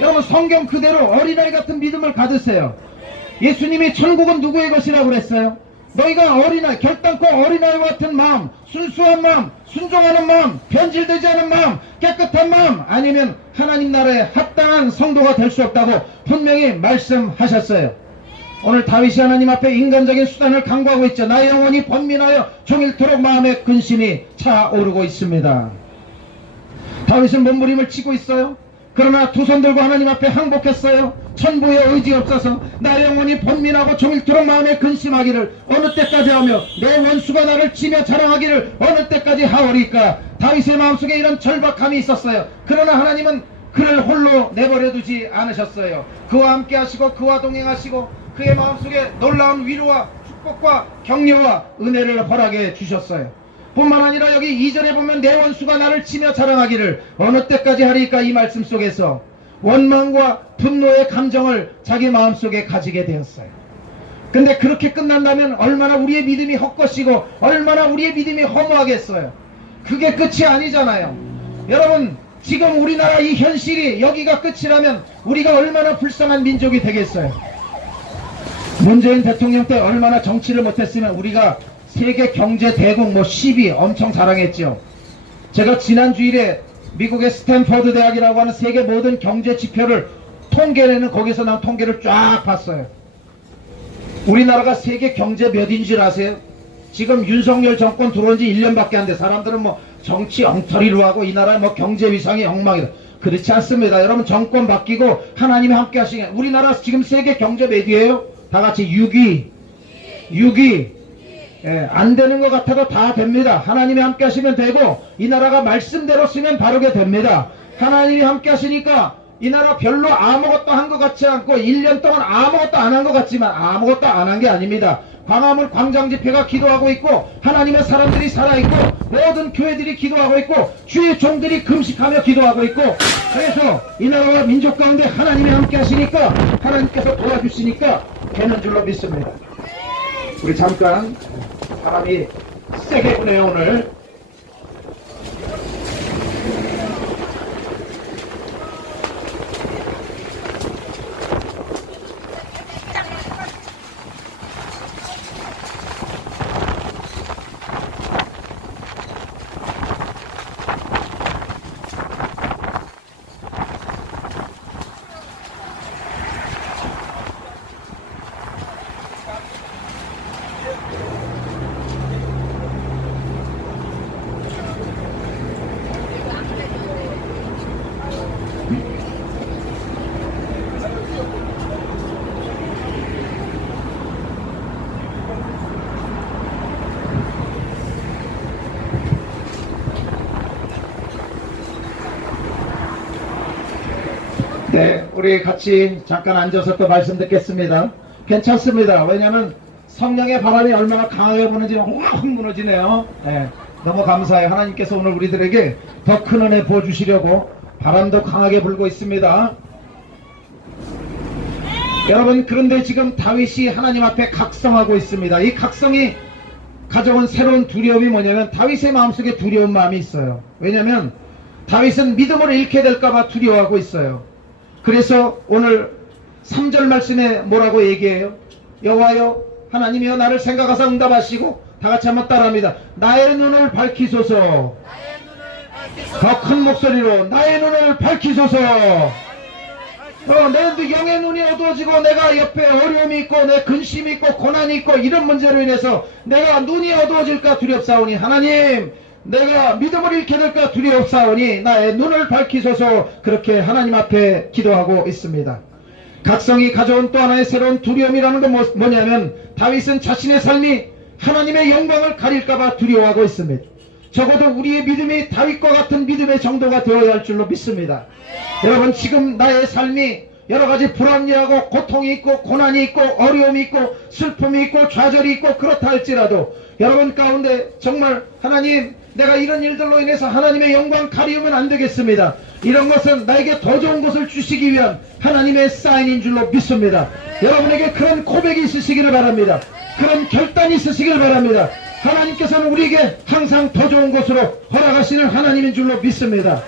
여러분 성경 그대로 어린아이 같은 믿음을 가지세요. 예수님이 천국은 누구의 것이라고 그랬어요? 너희가 어린아이, 결단코 어린아이와 같은 마음, 순수한 마음, 순종하는 마음, 변질되지 않은 마음, 깨끗한 마음 아니면 하나님 나라에 합당한 성도가 될 수 없다고 분명히 말씀하셨어요. 오늘 다윗이 하나님 앞에 인간적인 수단을 강구하고 있죠. 나의 영혼이 번민하여 종일토록 마음에 근심이 차오르고 있습니다. 다윗은 몸부림을 치고 있어요. 그러나 두 손 들고 하나님 앞에 항복했어요. 천부의 의지 없어서 나의 영혼이 번민하고 종일토록 마음에 근심하기를 어느 때까지 하며 내 원수가 나를 치며 자랑하기를 어느 때까지 하오리까. 다윗의 마음속에 이런 절박함이 있었어요. 그러나 하나님은 그를 홀로 내버려두지 않으셨어요. 그와 함께 하시고 그와 동행하시고 그의 마음속에 놀라운 위로와 축복과 격려와 은혜를 허락해 주셨어요. 뿐만 아니라 여기 2절에 보면 내 원수가 나를 치며 자랑하기를 어느 때까지 하리까. 이 말씀 속에서 원망과 분노의 감정을 자기 마음속에 가지게 되었어요. 근데 그렇게 끝난다면 얼마나 우리의 믿음이 헛것이고 얼마나 우리의 믿음이 허무하겠어요. 그게 끝이 아니잖아요. 여러분 지금 우리나라 이 현실이 여기가 끝이라면 우리가 얼마나 불쌍한 민족이 되겠어요. 문재인 대통령 때 얼마나 정치를 못했으면 우리가 세계 경제 대국 10위 엄청 자랑했죠. 제가 지난 주일에 미국의 스탠퍼드 대학이라고 하는 세계 모든 경제 지표를 통계내는 거기서 나온 통계를 쫙 봤어요. 우리나라가 세계 경제 몇인 줄 아세요? 지금 윤석열 정권 들어온 지 1년밖에 안 돼. 사람들은 정치 엉터리로 하고 이 나라의 경제 위상이 엉망이다. 그렇지 않습니다. 여러분 정권 바뀌고 하나님이 함께 하시게. 우리나라 지금 세계 경제 몇 위예요? 다 같이 6위. 안 되는 것 같아도 다 됩니다. 하나님이 함께 하시면 되고 이 나라가 말씀대로 쓰면 바르게 됩니다. 하나님이 함께 하시니까 이 나라 별로 아무것도 한 것 같지 않고 1년 동안 아무것도 안 한 것 같지만 아무것도 안 한 게 아닙니다. 광화문 광장집회가 기도하고 있고 하나님의 사람들이 살아있고 모든 교회들이 기도하고 있고 주의 종들이 금식하며 기도하고 있고 그래서 이 나라와 민족 가운데 하나님이 함께 하시니까 하나님께서 도와주시니까 되는 줄로 믿습니다. 우리 잠깐 바람이 세게 부네요 오늘. 네, 우리 같이 잠깐 앉아서 또 말씀 듣겠습니다. 괜찮습니다. 왜냐하면 성령의 바람이 얼마나 강하게 부는지 확 무너지네요. 네, 너무 감사해요. 하나님께서 오늘 우리들에게 더 큰 은혜 부어주시려고 바람도 강하게 불고 있습니다. 여러분, 그런데 지금 다윗이 하나님 앞에 각성하고 있습니다. 이 각성이 가져온 새로운 두려움이 뭐냐면 다윗의 마음속에 두려운 마음이 있어요. 왜냐하면 다윗은 믿음을 잃게 될까봐 두려워하고 있어요. 그래서 오늘 3절 말씀에 뭐라고 얘기해요? 여호와여 하나님이여 나를 생각하사 응답하시고 다같이 한번 따라합니다. 나의 눈을 밝히소서. 더 큰 목소리로 나의 눈을 밝히소서. 내 영의 눈이 어두워지고 내가 옆에 어려움이 있고 내 근심이 있고 고난이 있고 이런 문제로 인해서 내가 눈이 어두워질까 두렵사오니 하나님 내가 믿음을 잃게 될까 두려웠사오니 나의 눈을 밝히소서. 그렇게 하나님 앞에 기도하고 있습니다. 각성이 가져온 또 하나의 새로운 두려움이라는 건 뭐냐면 다윗은 자신의 삶이 하나님의 영광을 가릴까봐 두려워하고 있습니다. 적어도 우리의 믿음이 다윗과 같은 믿음의 정도가 되어야 할 줄로 믿습니다. 여러분 지금 나의 삶이 여러가지 불합리하고 고통이 있고 고난이 있고 어려움이 있고 슬픔이 있고 좌절이 있고 그렇다 할지라도 여러분 가운데 정말 하나님 내가 이런 일들로 인해서 하나님의 영광 가리우면 안 되겠습니다. 이런 것은 나에게 더 좋은 것을 주시기 위한 하나님의 사인인 줄로 믿습니다. 여러분에게 그런 고백이 있으시기를 바랍니다. 그런 결단이 있으시기를 바랍니다. 하나님께서는 우리에게 항상 더 좋은 것으로 허락하시는 하나님인 줄로 믿습니다.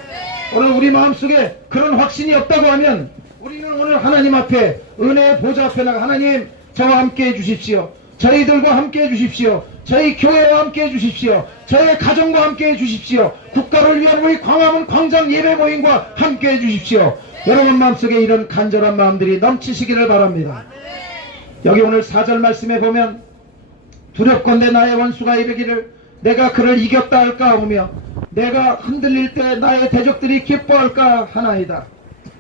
오늘 우리 마음속에 그런 확신이 없다고 하면 우리는 오늘 하나님 앞에 은혜의 보좌 앞에 나가 하나님 저와 함께 해주십시오. 저희들과 함께 해주십시오. 저희 교회와 함께 해주십시오. 저희 가정과 함께 해주십시오. 국가를 위한 우리 광화문 광장 예배 모임과 함께 해주십시오. 여러분 마음속에 이런 간절한 마음들이 넘치시기를 바랍니다. 여기 오늘 4절 말씀에 보면 두렵건대 나의 원수가 이르기를 내가 그를 이겼다 할까 하며 내가 흔들릴 때 나의 대적들이 기뻐할까 하나이다.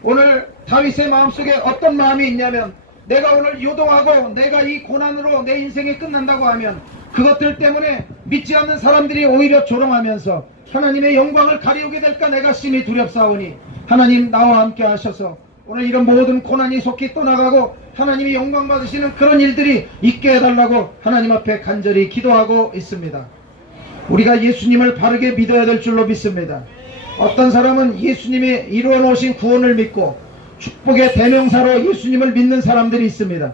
오늘 다윗의 마음속에 어떤 마음이 있냐면 내가 오늘 요동하고 내가 이 고난으로 내 인생이 끝난다고 하면 그것들 때문에 믿지 않는 사람들이 오히려 조롱하면서 하나님의 영광을 가리우게 될까 내가 심히 두렵사오니 하나님 나와 함께 하셔서 오늘 이런 모든 고난이 속히 떠나가고 하나님이 영광 받으시는 그런 일들이 있게 해달라고 하나님 앞에 간절히 기도하고 있습니다. 우리가 예수님을 바르게 믿어야 될 줄로 믿습니다. 어떤 사람은 예수님이 이루어 놓으신 구원을 믿고 축복의 대명사로 예수님을 믿는 사람들이 있습니다.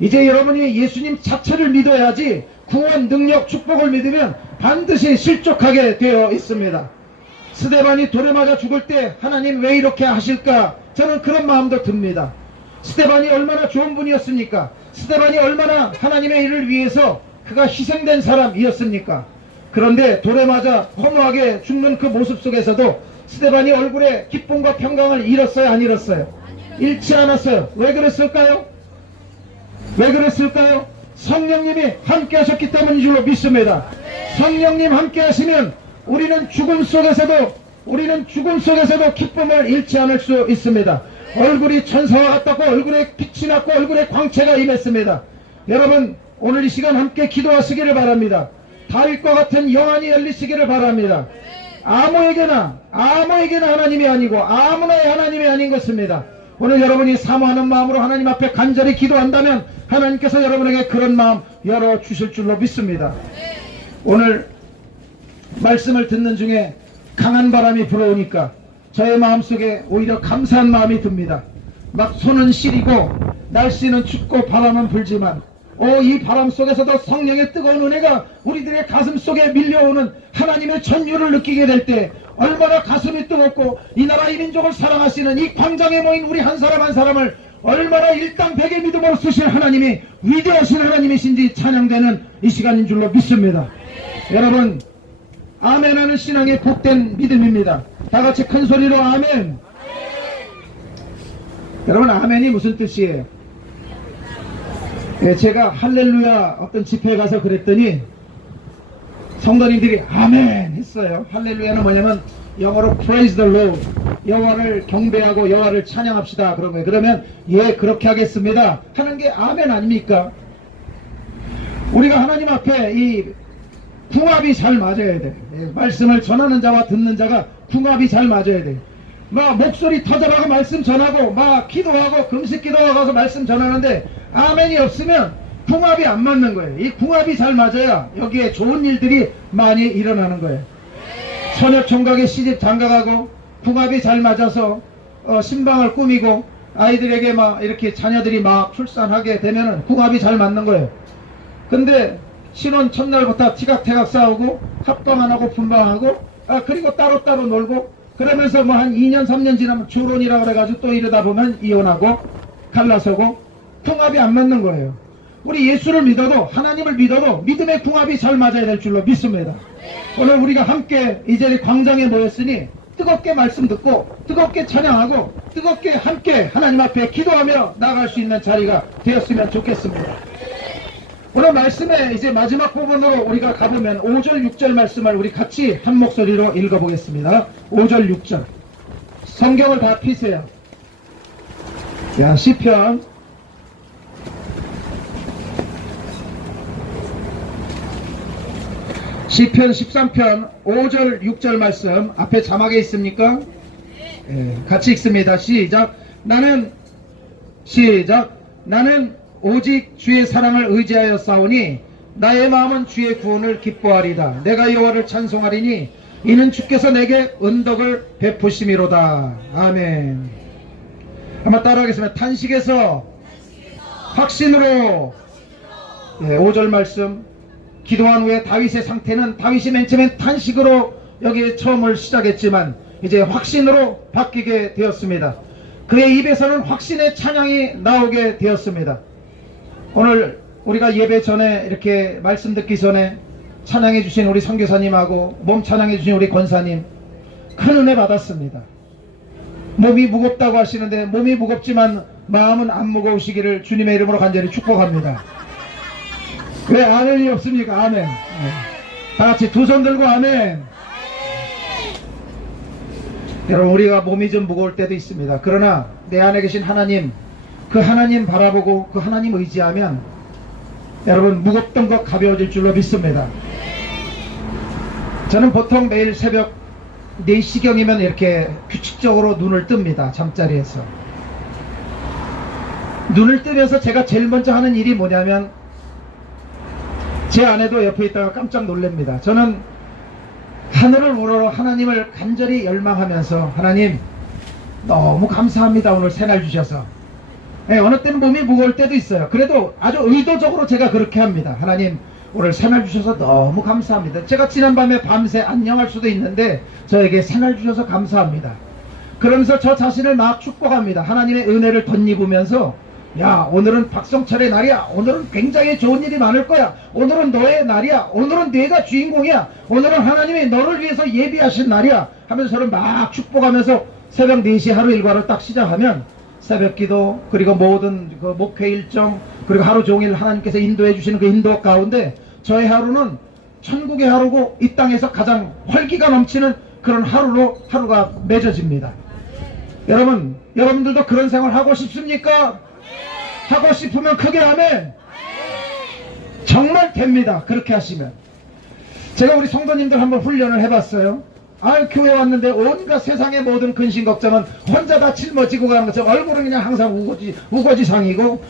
이제 여러분이 예수님 자체를 믿어야지 구원, 능력, 축복을 믿으면 반드시 실족하게 되어 있습니다. 스데반이 돌에 맞아 죽을 때 하나님 왜 이렇게 하실까? 저는 그런 마음도 듭니다. 스데반이 얼마나 좋은 분이었습니까? 스데반이 얼마나 하나님의 일을 위해서 그가 희생된 사람이었습니까? 그런데 돌에 맞아 허무하게 죽는 그 모습 속에서도 스데반이 얼굴에 기쁨과 평강을 잃었어요? 안 잃었어요? 잃지 않았어요. 왜 그랬을까요? 왜 그랬을까요? 성령님이 함께 하셨기 때문인 줄로 믿습니다. 성령님 함께 하시면 우리는 죽음 속에서도 기쁨을 잃지 않을 수 있습니다. 얼굴이 천사와 같았고 얼굴에 빛이 났고 얼굴에 광채가 임했습니다. 여러분 오늘 이 시간 함께 기도하시기를 바랍니다. 다윗과 같은 영안이 열리시기를 바랍니다. 아무에게나 하나님이 아니고 아무나의 하나님이 아닌 것입니다. 오늘 여러분이 사모하는 마음으로 하나님 앞에 간절히 기도한다면 하나님께서 여러분에게 그런 마음 열어주실 줄로 믿습니다. 오늘 말씀을 듣는 중에 강한 바람이 불어오니까 저의 마음속에 오히려 감사한 마음이 듭니다. 막 손은 시리고 날씨는 춥고 바람은 불지만 이 바람 속에서도 성령의 뜨거운 은혜가 우리들의 가슴 속에 밀려오는 하나님의 전율을 느끼게 될 때 얼마나 가슴이 뜨겁고 이 나라 이 민족을 사랑하시는 이 광장에 모인 우리 한 사람 한 사람을 얼마나 일당백의 믿음으로 쓰실 하나님이 위대하신 하나님이신지 찬양되는 이 시간인 줄로 믿습니다. 여러분, 아멘하는 신앙의 복된 믿음입니다. 다같이 큰 소리로 아멘. 여러분, 아멘이 무슨 뜻이에요? 제가 할렐루야 어떤 집회에 가서 그랬더니 성도님들이 아멘 했어요. 할렐루야는 뭐냐면 영어로 praise the Lord, 여호와를 경배하고 여호와를 찬양합시다 그런 거예요. 그러면 예 그렇게 하겠습니다 하는 게 아멘 아닙니까? 우리가 하나님 앞에 이 궁합이 잘 맞아야 돼. 말씀을 전하는 자와 듣는 자가 궁합이 잘 맞아야 돼. 막 목소리 터져나가고 말씀 전하고 막 기도하고 금식 기도하고 가서 말씀 전하는데 아멘이 없으면 궁합이 안 맞는 거예요. 이 궁합이 잘 맞아야 여기에 좋은 일들이 많이 일어나는 거예요. 처녀총각의 시집 장가가고 궁합이 잘 맞아서 신방을 꾸미고 아이들에게 막 이렇게 자녀들이 막 출산하게 되면은 궁합이 잘 맞는 거예요. 근데 신혼 첫날부터 티각태각 싸우고 합방 안 하고 분방하고 그리고 따로따로 놀고 그러면서 뭐 한 2년 3년 지나면 결혼이라고 그래가지고 또 이러다 보면 이혼하고 갈라서고 궁합이 안 맞는 거예요. 우리 예수를 믿어도 하나님을 믿어도 믿음의 궁합이 잘 맞아야 될 줄로 믿습니다. 오늘 우리가 함께 이 자리 광장에 모였으니 뜨겁게 말씀 듣고 뜨겁게 찬양하고 뜨겁게 함께 하나님 앞에 기도하며 나아갈 수 있는 자리가 되었으면 좋겠습니다. 오늘 말씀에 이제 마지막 부분으로 우리가 가보면 5절 6절 말씀을 우리 같이 한 목소리로 읽어보겠습니다. 5절 6절 성경을 다 피세요. 자, 시편 13편 5절 6절 말씀 앞에 자막에 있습니까? 같이 읽습니다. 시작. 나는 오직 주의 사랑을 의지하여 싸우니 나의 마음은 주의 구원을 기뻐하리다. 내가 여호와를 찬송하리니 이는 주께서 내게 은덕을 베푸심이로다. 아멘. 한번 따라하겠습니다. 탄식에서 확신으로. 5절 말씀 기도한 후에 다윗의 상태는 다윗이 맨 처음엔 탄식으로 여기 처음을 시작했지만 이제 확신으로 바뀌게 되었습니다. 그의 입에서는 확신의 찬양이 나오게 되었습니다. 오늘 우리가 예배 전에 이렇게 말씀 듣기 전에 찬양해 주신 우리 선교사님하고 몸 찬양해 주신 우리 권사님 큰 은혜 받았습니다. 몸이 무겁다고 하시는데 몸이 무겁지만 마음은 안 무거우시기를 주님의 이름으로 간절히 축복합니다. 왜 아멘이 없습니까? 아멘. 다같이 두 손 들고 아멘. 여러분, 우리가 몸이 좀 무거울 때도 있습니다. 그러나 내 안에 계신 하나님, 그 하나님 바라보고 그 하나님 의지하면 여러분 무겁던 것 가벼워질 줄로 믿습니다. 저는 보통 매일 새벽 4시경이면 이렇게 규칙적으로 눈을 뜹니다. 잠자리에서 눈을 뜨면서 제가 제일 먼저 하는 일이 뭐냐면 제 아내도 옆에 있다가 깜짝 놀랍니다. 저는 하늘을 우러러 하나님을 간절히 열망하면서 하나님 너무 감사합니다. 오늘 새날 주셔서. 어느 때는 몸이 무거울 때도 있어요. 그래도 아주 의도적으로 제가 그렇게 합니다. 하나님 오늘 새날 주셔서 너무 감사합니다. 제가 지난밤에 밤새 안녕할 수도 있는데 저에게 새날 주셔서 감사합니다. 그러면서 저 자신을 막 축복합니다. 하나님의 은혜를 덧입으면서 야, 오늘은 박성철의 날이야. 오늘은 굉장히 좋은 일이 많을 거야. 오늘은 너의 날이야. 오늘은 네가 주인공이야. 오늘은 하나님이 너를 위해서 예비하신 날이야 하면서 저를 막 축복하면서 새벽 4시 하루 일과를 딱 시작하면 새벽 기도 그리고 모든 그 목회 일정 그리고 하루 종일 하나님께서 인도해 주시는 그 인도 가운데 저의 하루는 천국의 하루고 이 땅에서 가장 활기가 넘치는 그런 하루가 맺어집니다. 여러분들도 그런 생활 하고 싶습니까? 하고 싶으면 크게 아멘. 정말 됩니다. 그렇게 하시면. 제가 우리 성도님들 한번 훈련을 해봤어요. 교회 왔는데 온갖 세상의 모든 근심 걱정은 혼자 다 짊어지고 가는 것처럼 얼굴은 그냥 항상 우거지상이고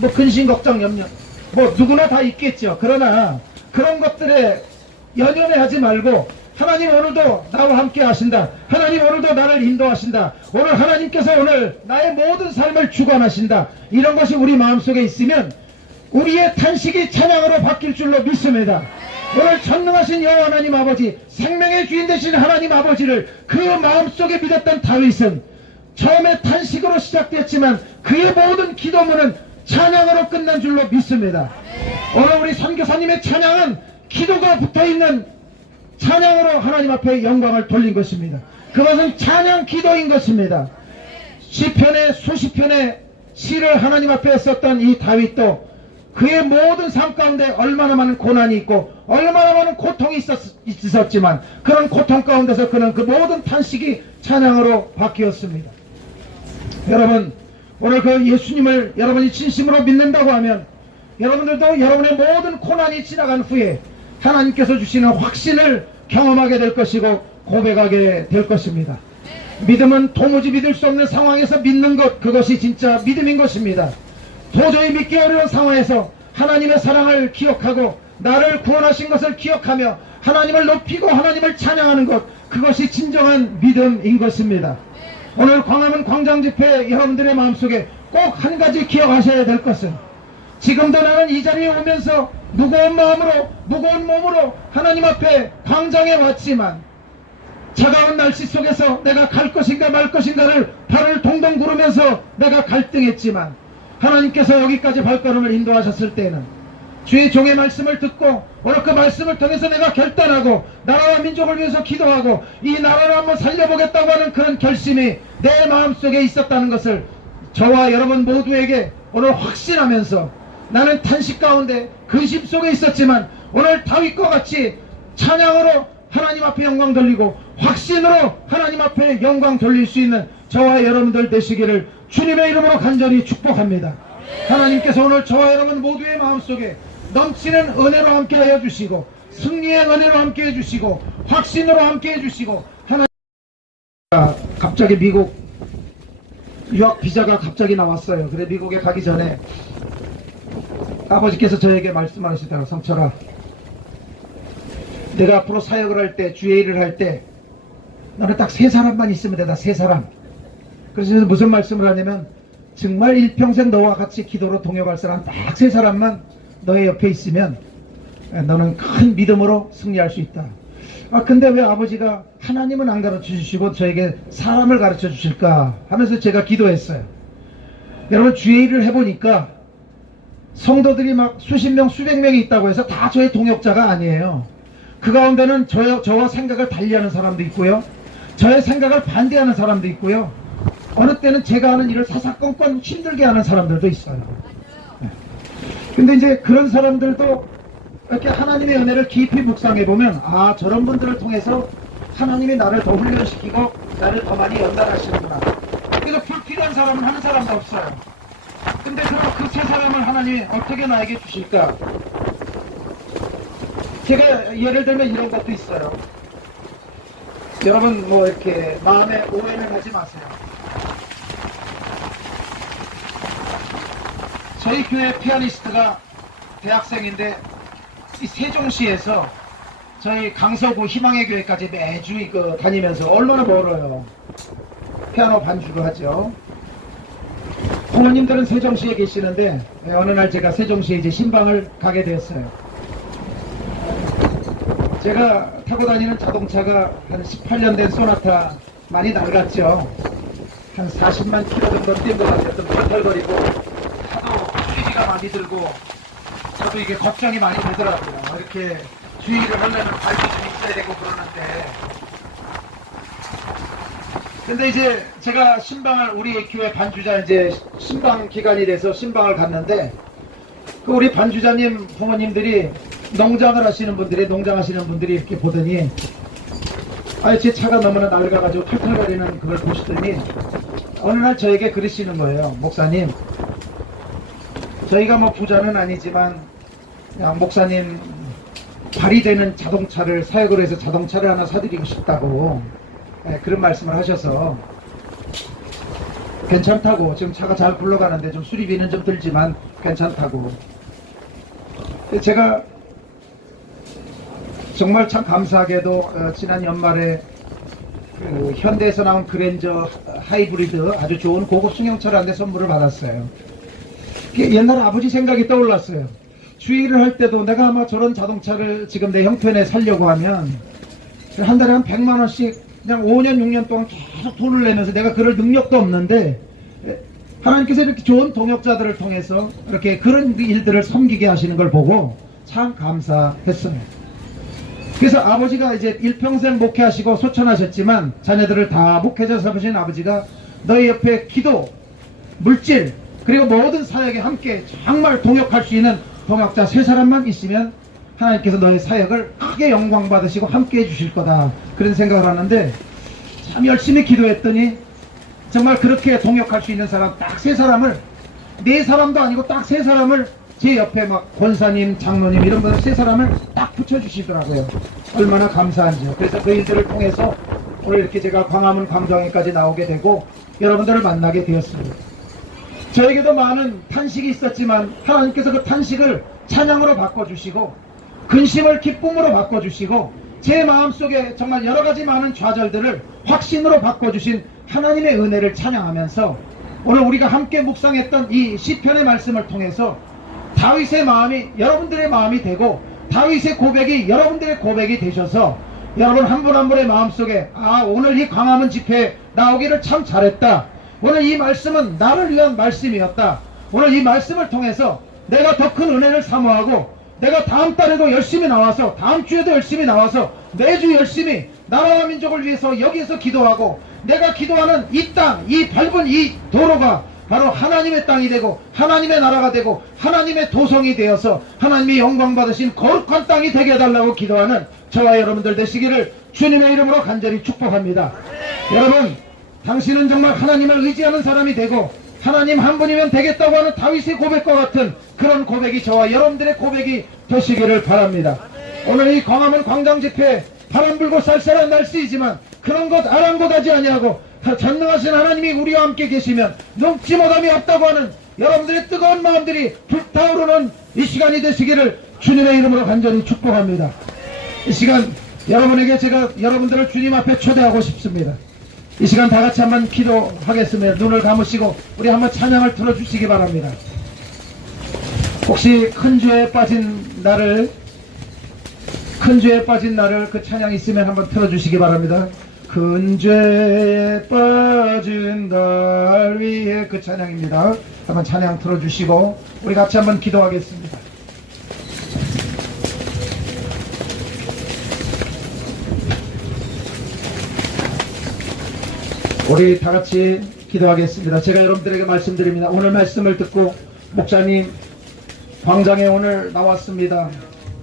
뭐 근심 걱정 염려 뭐 누구나 다 있겠죠. 그러나 그런 것들에 연연해 하지 말고 하나님 오늘도 나와 함께 하신다. 하나님 오늘도 나를 인도하신다. 오늘 하나님께서 오늘 나의 모든 삶을 주관하신다. 이런 것이 우리 마음속에 있으면 우리의 탄식이 찬양으로 바뀔 줄로 믿습니다. 오늘 전능하신 여호와 하나님 아버지, 생명의 주인 되신 하나님 아버지를 그 마음속에 믿었던 다윗은 처음에 탄식으로 시작됐지만 그의 모든 기도문은 찬양으로 끝난 줄로 믿습니다. 오늘 우리 선교사님의 찬양은 기도가 붙어있는 찬양으로 하나님 앞에 영광을 돌린 것입니다. 그것은 찬양 기도인 것입니다. 시편의 수십 편의 시를 하나님 앞에 썼던 이 다윗도 그의 모든 삶 가운데 얼마나 많은 고난이 있고 얼마나 많은 고통이 있었지만 그런 고통 가운데서 그는 그 모든 탄식이 찬양으로 바뀌었습니다. 여러분, 오늘 그 예수님을 여러분이 진심으로 믿는다고 하면 여러분들도 여러분의 모든 고난이 지나간 후에 하나님께서 주시는 확신을 경험하게 될 것이고 고백하게 될 것입니다. 믿음은 도무지 믿을 수 없는 상황에서 믿는 것, 그것이 진짜 믿음인 것입니다. 도저히 믿기 어려운 상황에서 하나님의 사랑을 기억하고 나를 구원하신 것을 기억하며 하나님을 높이고 하나님을 찬양하는 것, 그것이 진정한 믿음인 것입니다. 오늘 광화문 광장집회 여러분들의 마음속에 꼭 한 가지 기억하셔야 될 것은 지금도 나는 이 자리에 오면서 무거운 마음으로 무거운 몸으로 하나님 앞에 광장에 왔지만 차가운 날씨 속에서 내가 갈 것인가 말 것인가를 발을 동동 구르면서 내가 갈등했지만 하나님께서 여기까지 발걸음을 인도하셨을 때는 주의 종의 말씀을 듣고 오늘 그 말씀을 통해서 내가 결단하고 나라와 민족을 위해서 기도하고 이 나라를 한번 살려보겠다고 하는 그런 결심이 내 마음속에 있었다는 것을 저와 여러분 모두에게 오늘 확신하면서 나는 탄식 가운데 근심 속에 있었지만 오늘 다윗과 같이 찬양으로 하나님 앞에 영광 돌리고 확신으로 하나님 앞에 영광 돌릴 수 있는 저와 여러분들 되시기를 주님의 이름으로 간절히 축복합니다. 하나님께서 오늘 저와 여러분 모두의 마음속에 넘치는 은혜로 함께하여 주시고 승리의 은혜로 함께해 주시고 확신으로 함께해 주시고 하나님 갑자기 미국 유학 비자가 갑자기 나왔어요. 그래 미국에 가기 전에 아버지께서 저에게 말씀하시더라고요. 성철아, 내가 앞으로 사역을 할 때 주의 일을 할 때 너는 딱 3사람만 있으면 된다. 3사람. 그래서 무슨 말씀을 하냐면 정말 일평생 너와 같이 기도로 동역할 사람 딱 3사람만 너의 옆에 있으면 너는 큰 믿음으로 승리할 수 있다. 근데 왜 아버지가 하나님은 안 가르쳐 주시고 저에게 사람을 가르쳐 주실까 하면서 제가 기도했어요. 여러분, 주의 일을 해보니까 성도들이 막 수십 명 수백 명이 있다고 해서 다 저의 동역자가 아니에요. 그 가운데는 저와 생각을 달리하는 사람도 있고요, 저의 생각을 반대하는 사람도 있고요, 어느 때는 제가 하는 일을 사사건건 힘들게 하는 사람들도 있어요. 근데 이제 그런 사람들도 이렇게 하나님의 은혜를 깊이 묵상해보면 저런 분들을 통해서 하나님이 나를 더 훈련시키고 나를 더 많이 연단하시는구나. 그래서 불필요한 사람은 한 사람도 없어요. 근데 그럼 그 3사람을 하나님이 어떻게 나에게 주실까? 제가 예를 들면 이런 것도 있어요. 여러분 뭐 이렇게 마음에 오해를 하지 마세요. 저희 교회 피아니스트가 대학생인데 이 세종시에서 저희 강서구 희망의 교회까지 매주 다니면서 얼마나 멀어요. 피아노 반주를 하죠. 부모님들은 세종시에 계시는데 어느 날 제가 세종시에 이제 신방을 가게 되었어요. 제가 타고 다니는 자동차가 한 18년 된 소나타, 많이 낡았죠. 한 40만 킬로 정도 뛴 것 같아요. 좀 덜덜거리고 하도 수리비가 많이 들고 저도 이게 걱정이 많이 되더라고요. 이렇게 주의를 하려면 발도 좀 있어야 되고 그러는데. 근데 이제 제가 신방을, 우리 교회 반주자 이제 신방 기간이 돼서 신방을 갔는데 그 우리 반주자님 부모님들이 농장을 하시는 분들이, 농장하시는 분들이 이렇게 보더니 제 차가 너무나 낡아가지고 털털거리는 그걸 보시더니 어느 날 저에게 그러시는 거예요. 목사님, 저희가 뭐 부자는 아니지만 야, 목사님 발휘되는 자동차를 사역을 해서 자동차를 하나 사드리고 싶다고 그런 말씀을 하셔서 괜찮다고, 지금 차가 잘 굴러가는데 좀 수리비는 좀 들지만 괜찮다고. 제가 정말 참 감사하게도 지난 연말에 그 현대에서 나온 그랜저 하이브리드 아주 좋은 고급 승용차를 한 대 선물을 받았어요. 옛날 아버지 생각이 떠올랐어요. 주의를 할 때도 내가 아마 저런 자동차를 지금 내 형편에 살려고 하면 한 달에 한 100만원씩 그냥 5년 6년 동안 계속 돈을 내면서 내가 그럴 능력도 없는데 하나님께서 이렇게 좋은 동역자들을 통해서 이렇게 그런 일들을 섬기게 하시는 걸 보고 참 감사했어요. 그래서 아버지가 이제 일평생 목회하시고 소천하셨지만 자녀들을 다 목회자 삼으신 아버지가 너희 옆에 기도, 물질, 그리고 모든 사역에 함께 정말 동역할 수 있는 동역자 3사람만 있으면 하나님께서 너의 사역을 크게 영광 받으시고 함께 해주실 거다, 그런 생각을 하는데 참 열심히 기도했더니 정말 그렇게 동역할 수 있는 사람 딱 3사람을, 4사람도 아니고 딱 3사람을 제 옆에 막 권사님, 장로님 이런 분들 3사람을 딱 붙여주시더라고요. 얼마나 감사한지요. 그래서 그 일들을 통해서 오늘 이렇게 제가 광화문 광장에까지 나오게 되고 여러분들을 만나게 되었습니다. 저에게도 많은 탄식이 있었지만 하나님께서 그 탄식을 찬양으로 바꿔주시고 근심을 기쁨으로 바꿔주시고 제 마음속에 정말 여러가지 많은 좌절들을 확신으로 바꿔주신 하나님의 은혜를 찬양하면서 오늘 우리가 함께 묵상했던 이 시편의 말씀을 통해서 다윗의 마음이 여러분들의 마음이 되고 다윗의 고백이 여러분들의 고백이 되셔서 여러분 한 분 한 분의 마음속에 오늘 이 광화문 집회에 나오기를 참 잘했다, 오늘 이 말씀은 나를 위한 말씀이었다, 오늘 이 말씀을 통해서 내가 더 큰 은혜를 사모하고 내가 다음 달에도 열심히 나와서 다음 주에도 열심히 나와서 매주 열심히 나라와 민족을 위해서 여기에서 기도하고 내가 기도하는 이 땅, 이 밟은 이 도로가 바로 하나님의 땅이 되고 하나님의 나라가 되고 하나님의 도성이 되어서 하나님이 영광 받으신 거룩한 땅이 되게 해달라고 기도하는 저와 여러분들 되시기를 주님의 이름으로 간절히 축복합니다. 여러분, 당신은 정말 하나님을 의지하는 사람이 되고 하나님 한 분이면 되겠다고 하는 다윗의 고백과 같은 그런 고백이 저와 여러분들의 고백이 되시기를 바랍니다. 오늘 이 광화문 광장 집회 바람 불고 쌀쌀한 날씨이지만 그런 것 아랑곳하지 아니하고 전능하신 하나님이 우리와 함께 계시면 넘지 못함이 없다고 하는 여러분들의 뜨거운 마음들이 불타오르는 이 시간이 되시기를 주님의 이름으로 간절히 축복합니다. 이 시간 여러분에게 제가 여러분들을 주님 앞에 초대하고 싶습니다. 이 시간 다 같이 한번 기도하겠습니다. 눈을 감으시고 우리 한번 찬양을 들어주시기 바랍니다. 혹시 큰 죄에 빠진 나를 그 찬양 있으면 한번 틀어주시기 바랍니다. 큰 죄에 빠진 날 위해, 그 찬양입니다. 한번 찬양 틀어주시고 우리 같이 한번 기도하겠습니다. 우리 다 같이 기도하겠습니다. 제가 여러분들에게 말씀드립니다. 오늘 말씀을 듣고 목사님 광장에 오늘 나왔습니다.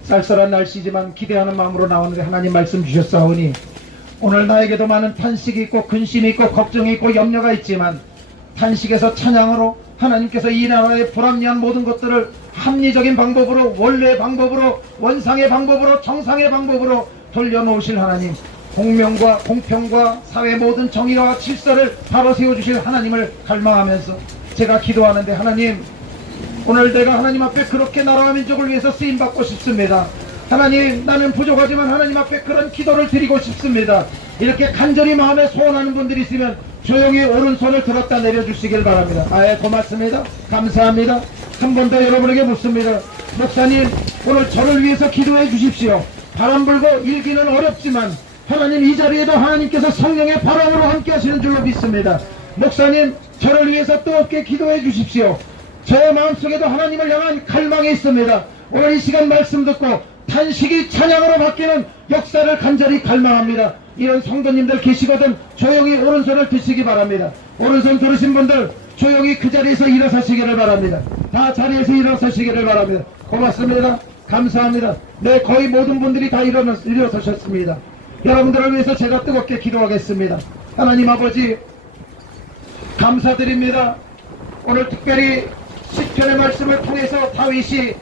쌀쌀한 날씨지만 기대하는 마음으로 나오는데 하나님 말씀 주셨사오니 오늘 나에게도 많은 탄식이 있고 근심이 있고 걱정이 있고 염려가 있지만 탄식에서 찬양으로 하나님께서 이 나라의 불합리한 모든 것들을 합리적인 방법으로, 원래의 방법으로, 원상의 방법으로, 정상의 방법으로 돌려놓으실 하나님, 공명과 공평과 사회 모든 정의와 질서를 바로 세워주실 하나님을 갈망하면서 제가 기도하는데, 하나님 오늘 내가 하나님 앞에 그렇게 나라와 민족을 위해서 쓰임받고 싶습니다. 하나님, 나는 부족하지만 하나님 앞에 그런 기도를 드리고 싶습니다. 이렇게 간절히 마음에 소원하는 분들이 있으면 조용히 오른손을 들었다 내려주시길 바랍니다. 고맙습니다. 감사합니다. 한 번 더 여러분에게 묻습니다. 목사님, 오늘 저를 위해서 기도해 주십시오. 바람 불고 일기는 어렵지만 하나님, 이 자리에도 하나님께서 성령의 바람으로 함께 하시는 줄로 믿습니다. 목사님, 저를 위해서 뜨겁게 기도해 주십시오. 저의 마음속에도 하나님을 향한 갈망이 있습니다. 오늘 이 시간 말씀 듣고 탄식이 찬양으로 바뀌는 역사를 간절히 갈망합니다. 이런 성도님들 계시거든 조용히 오른손을 드시기 바랍니다. 오른손 들으신 분들 조용히 그 자리에서 일어서시기를 바랍니다. 다 자리에서 일어서시기를 바랍니다. 고맙습니다. 감사합니다. 네, 거의 모든 분들이 다 일어서셨습니다. 여러분들을 위해서 제가 뜨겁게 기도하겠습니다. 하나님 아버지, 감사드립니다. 오늘 특별히 시편의 말씀을 통해서 다윗이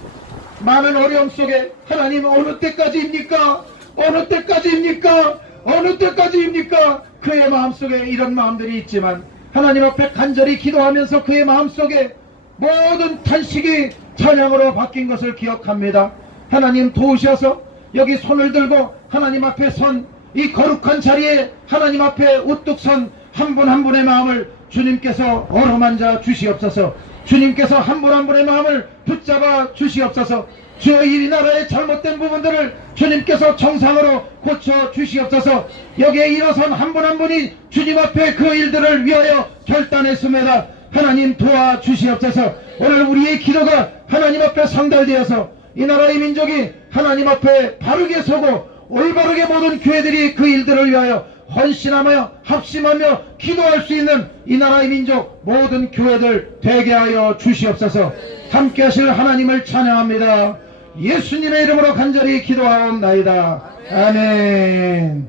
많은 어려움 속에 하나님 어느 때까지입니까? 어느 때까지입니까? 어느 때까지입니까? 그의 마음속에 이런 마음들이 있지만 하나님 앞에 간절히 기도하면서 그의 마음속에 모든 탄식이 찬양으로 바뀐 것을 기억합니다. 하나님 도우셔서 여기 손을 들고 하나님 앞에 선 이 거룩한 자리에 하나님 앞에 우뚝 선 한 분 한 분의 마음을 주님께서 어루만져 주시옵소서. 주님께서 한 분 한 분의 마음을 붙잡아 주시옵소서. 주여 이 나라의 잘못된 부분들을 주님께서 정상으로 고쳐 주시옵소서. 여기에 일어선 한 분 한 분이 주님 앞에 그 일들을 위하여 결단했습니다. 하나님 도와 주시옵소서. 오늘 우리의 기도가 하나님 앞에 상달되어서 이 나라의 민족이 하나님 앞에 바르게 서고 올바르게 모든 교회들이 그 일들을 위하여 헌신하며 합심하며 기도할 수 있는 이 나라의 민족 모든 교회들 되게 하여 주시옵소서. 함께 하실 하나님을 찬양합니다. 예수님의 이름으로 간절히 기도하옵나이다. 아멘.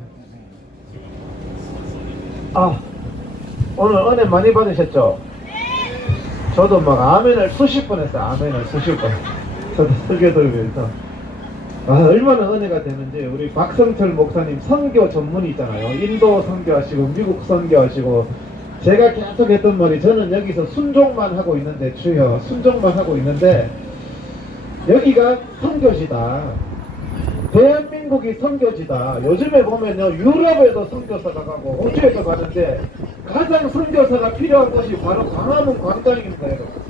오늘 은혜 많이 받으셨죠? 저도 막 아멘을 수십 번 했어요. 아멘을 수십 번. 저도 설교 들으면서 얼마나 은혜가 되는지. 우리 박성철 목사님 선교 전문이잖아요. 인도 선교하시고 미국 선교하시고. 제가 계속 했던 말이, 저는 여기서 순종만 하고 있는데, 주여 순종만 하고 있는데 여기가 선교지다, 대한민국이 선교지다. 요즘에 보면요 유럽에도 선교사가 가고 호주에도 가는데 가장 선교사가 필요한 곳이 바로 광화문 광장입니다. 여러분.